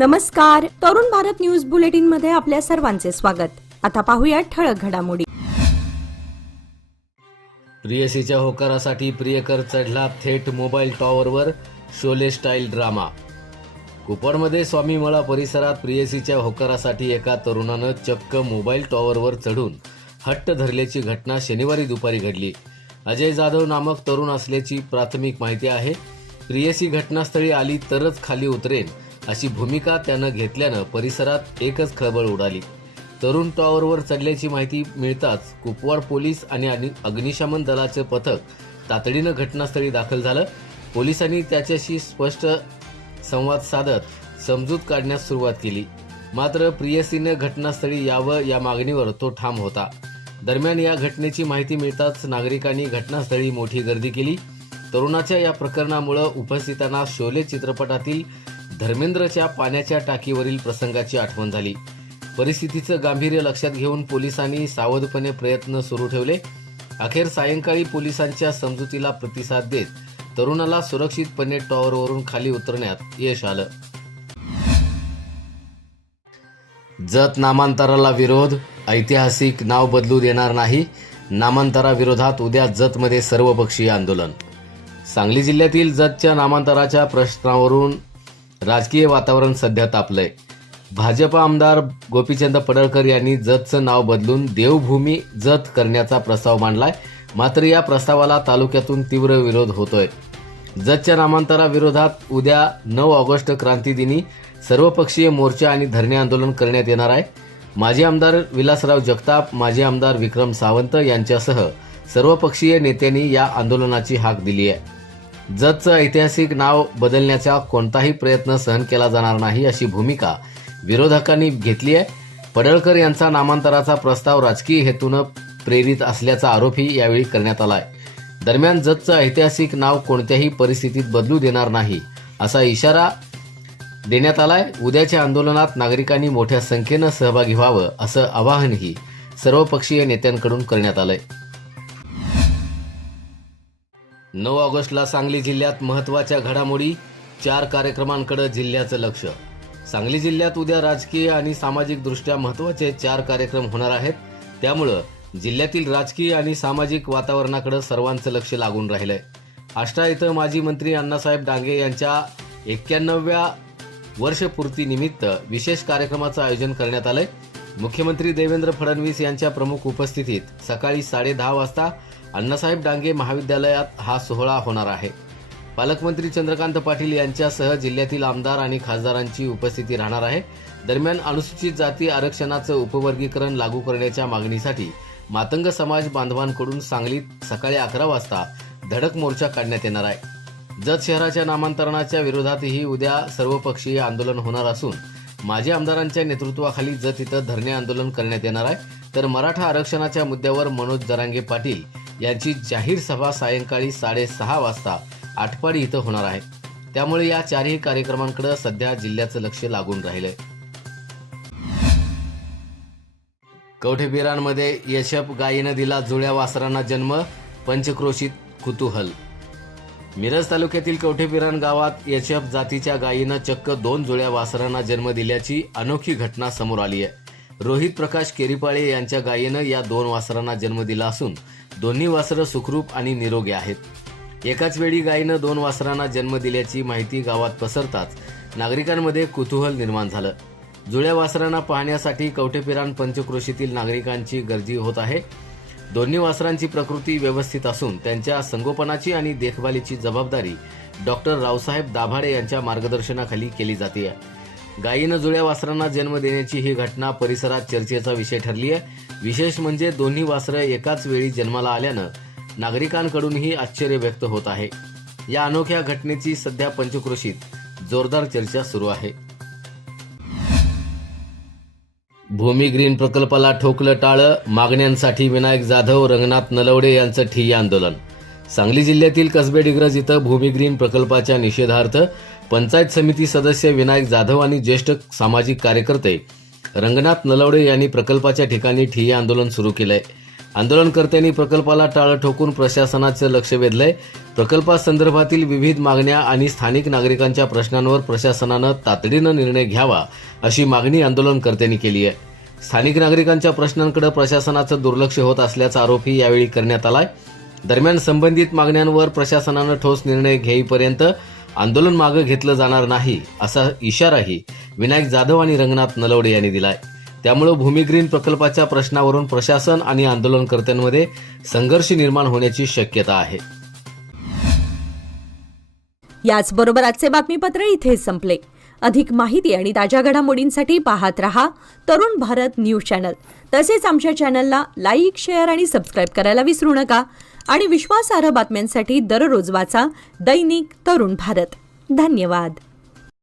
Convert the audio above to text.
नमस्कार. Tarun Bharat news bulletin मध्ये आपल्या सर्वांचे स्वागत. आता पाहूया ठळक घडामोडी. प्रियसीच्या होकारासाठी प्रियकर चढला थेट मोबाईल टॉवरवर. Sholay style drama. कुपवाडमध्ये स्वामीमळा परिसरात प्रियसीच्या होकारासाठी एका तरुणानं चक्क मोबाईल टॉवरवर चढून हट्ट धरल्याची घटना शनिवारी दुपारी घडली. अजय जाधव नामक तरुण असल्याची प्राथमिक माहिती आहे. प्रियसी घटनास्थळी आली तरच खाली उतरेन अशी भूमिका त्यानं घेतल्यानं परिसरात एकच खळबळ उडाली. तरुण टॉवरवर चढल्याची माहिती मिळताच कुपवाड पोलीस आणि अग्निशमन दलाचे पथक तातडीनं घटनास्थळी दाखल झालं. पोलिसांनी त्याच्याशी स्पष्ट संवाद साधत समजूत काढण्यास सुरुवात केली. मात्र प्रियसीने घटनास्थळी यावं या मागणीवर तो ठाम होता. दरम्यान या घटनेची माहिती मिळताच नागरिकांनी घटनास्थळी मोठी गर्दी केली. तरुणाच्या या प्रकरणामुळे उपस्थितांना शोले चित्रपटातील धर्मेंद्रच्या पाण्याच्या टाकीवरील प्रसंगाची आठवण झाली. परिस्थितीचं गांभीर्य लक्षात घेऊन पोलिसांनी सावधपणे प्रयत्न सुरू ठेवले. अखेर सायंकाळी पोलिसांच्या समजुतीला प्रतिसाद देत तरुणाला सुरक्षितपणे टॉवरवरून खाली उतरण्यात यश आलं. जत नामांतराला विरोध. ऐतिहासिक नाव बदलू देणार नाही. नामांतराविरोधात उद्या जतमध्ये सर्वपक्षीय आंदोलन. सांगली जिल्ह्यातील जतच्या नामांतराच्या प्रश्नावरून राजकीय वातावरण सध्या तापलंय. भाजपा आमदार गोपीचंद पडळकर यांनी जतचं नाव बदलून देवभूमी जत करण्याचा प्रस्ताव मांडलाय. मात्र या प्रस्तावाला तालुक्यातून तीव्र विरोध होतोय. जतच्या नामांतराविरोधात उद्या 9 ऑगस्ट क्रांतीदिनी सर्वपक्षीय मोर्चा आणि धरणे आंदोलन करण्यात येणार आहे. माजी आमदार विलासराव जगताप, माजी आमदार विक्रम सावंत यांच्यासह सर्वपक्षीय नेत्यांनी या आंदोलनाची हाक दिली आहे. जतचं ऐतिहासिक नाव बदलण्याचा कोणताही प्रयत्न सहन केला जाणार नाही अशी भूमिका विरोधकांनी घेतली आहे. पडळकर यांचा नामांतराचा प्रस्ताव राजकीय हेतूनं प्रेरित असल्याचा आरोपही यावेळी करण्यात आलाय. दरम्यान जतचं ऐतिहासिक नाव कोणत्याही परिस्थितीत बदलू देणार नाही असा इशारा देण्यात आलाय. उद्याच्या आंदोलनात नागरिकांनी मोठ्या संख्येनं सहभागी व्हावं असं आवाहनही सर्वपक्षीय नेत्यांकडून करण्यात आलंय. 9 ऑगस्टला सांगली जिल्ह्यात महत्त्वाच्या घडामोडी. 4 कार्यक्रमांकडे जिल्ह्याचं लक्ष. सांगली जिल्ह्यात उद्या राजकीय आणि सामाजिक दृष्ट्या महत्त्वाचे 4 कार्यक्रम होणार आहेत. त्यामुळं जिल्ह्यातील राजकीय आणि सामाजिक वातावरणाकडे सर्वांचं लक्ष लागून राहिलंय. आष्टा इथं माजी मंत्री अण्णासाहेब डांगे यांच्या 91व्या वर्षपूर्तीनिमित्त विशेष कार्यक्रमाचं आयोजन करण्यात आलंय. मुख्यमंत्री देवेंद्र फडणवीस यांच्या प्रमुख उपस्थितीत सकाळी 10:30 वाजता अण्णासाहेब डांगे महाविद्यालयात हा सोहळा होणार आहे. पालकमंत्री चंद्रकांत पाटील यांच्यासह जिल्ह्यातील आमदार आणि खासदारांची उपस्थिती राहणार आहे. दरम्यान अनुसूचित जाती आरक्षणाचं उपवर्गीकरण लागू करण्याच्या मागणीसाठी मातंग समाज बांधवांकडून सांगलीत सकाळी 11 वाजता धडक मोर्चा काढण्यात येणार आहे. जत शहराच्या नामांतरणाच्या विरोधातही उद्या सर्वपक्षीय आंदोलन होणार असून माजी आमदारांच्या नेतृत्वाखाली जत इथं धरणे आंदोलन करण्यात येणार आहे. तर मराठा आरक्षणाच्या मुद्द्यावर मनोज जरांगे पाटील यांची जाहीर सभा सायंकाळी 6:30 वाजता आटपाडी इथं होणार आहे. त्यामुळे या 4ही कार्यक्रमांकडे सध्या जिल्ह्याचं लक्ष लागून राहिलंय. कवठेपिरांमध्ये यशप गायीनं दिला जुळ्या वासरांना जन्म. पंचक्रोशीत कुतूहल. मिरज तालुक्यातील कवठेपिरान गावात यशप जातीच्या गायीनं चक्क 2 जुळ्या वासरांना जन्म दिल्याची अनोखी घटना समोर आली आहे. रोहित प्रकाश केरीपाळे यांच्या गायीनं या 2 वासरांना जन्म दिला असून दोन्ही वासरं सुखरूप आणि निरोगी आहेत. एकाच वेळी गायीनं 2 वासरांना जन्म दिल्याची माहिती गावात पसरताच नागरिकांमध्ये कुतूहल निर्माण झालं. जुळ्या वासरांना पाहण्यासाठी कवठेपिरान पंचक्रोशीतील नागरिकांची गर्दी होत आहे. दोन्ही वासरांची प्रकृती व्यवस्थित असून त्यांच्या संगोपनाची आणि देखभालीची जबाबदारी डॉक्टर रावसाहेब दाभाडे यांच्या मार्गदर्शनाखाली केली जाते. गायीनं जुळ्या वासरांना जन्म देण्याची ही घटना परिसरात चर्चेचा विषय ठरली आहे. विशेष म्हणजे दोन्ही वासरं एकाच वेळी जन्माला आल्यानं नागरिकांकडूनही आश्चर्य व्यक्त होत आहे. या अनोख्या घटनेची सध्या पंचक्रोशीत जोरदार चर्चा सुरू आहे. भूमी ग्रीन प्रकल्पाला ठोकलं टाळं. मागण्यांसाठी विनायक जाधव, रंगनाथ नलवडे यांचं ठिय्या आंदोलन. सांगली जिल्ह्यातील कसबे डिग्रज इथं भूमी ग्रीन प्रकल्पाच्या निषेधार्थ पंचायत समिती सदस्य विनायक जाधव आणि ज्येष्ठ सामाजिक कार्यकर्ते रंगनाथ नलवडे यांनी प्रकल्पाच्या ठिकाणी ठिय्या आंदोलन सुरू केलंय. आंदोलनकर्त्यांनी प्रकल्पाला टाळं ठोकून प्रशासनाचं लक्ष वेधलंय. प्रकल्पासंदर्भातील विविध मागण्या आणि स्थानिक नागरिकांच्या प्रश्नांवर प्रशासनानं तातडीनं निर्णय घ्यावा अशी मागणी आंदोलनकर्त्यांनी केली आहे. स्थानिक नागरिकांच्या प्रश्नांकडे प्रशासनाचं दुर्लक्ष होत असल्याचा आरोपही यावेळी करण्यात आलाय. दरम्यान संबंधित मागण्यांवर प्रशासनानं ठोस निर्णय घेईपर्यंत आंदोलन मागे घेतलं जाणार नाही असा इशाराही विनायक जाधव आणि रंगनाथ नलवडे यांनी दिलाय. त्यामुळे भूमिग्रीन प्रकल्पाच्या प्रश्नावरून प्रशासन आणि आंदोलनकर्त्यांमध्ये संघर्ष निर्माण होण्याची शक्यता आहे. याचबरोबर आजचे बातमीपत्र इथे संपले. अधिक माहिती आणि ताज्या घडामोडींसाठी पाहत रहा तरुण भारत न्यूज चॅनल. तसेच आमच्या चॅनलला लाईक, शेअर आणि सबस्क्राईब करायला विसरू नका. आणि विश्वासार्ह बातम्यांसाठी दररोज वाचा दैनिक तरुण भारत. धन्यवाद.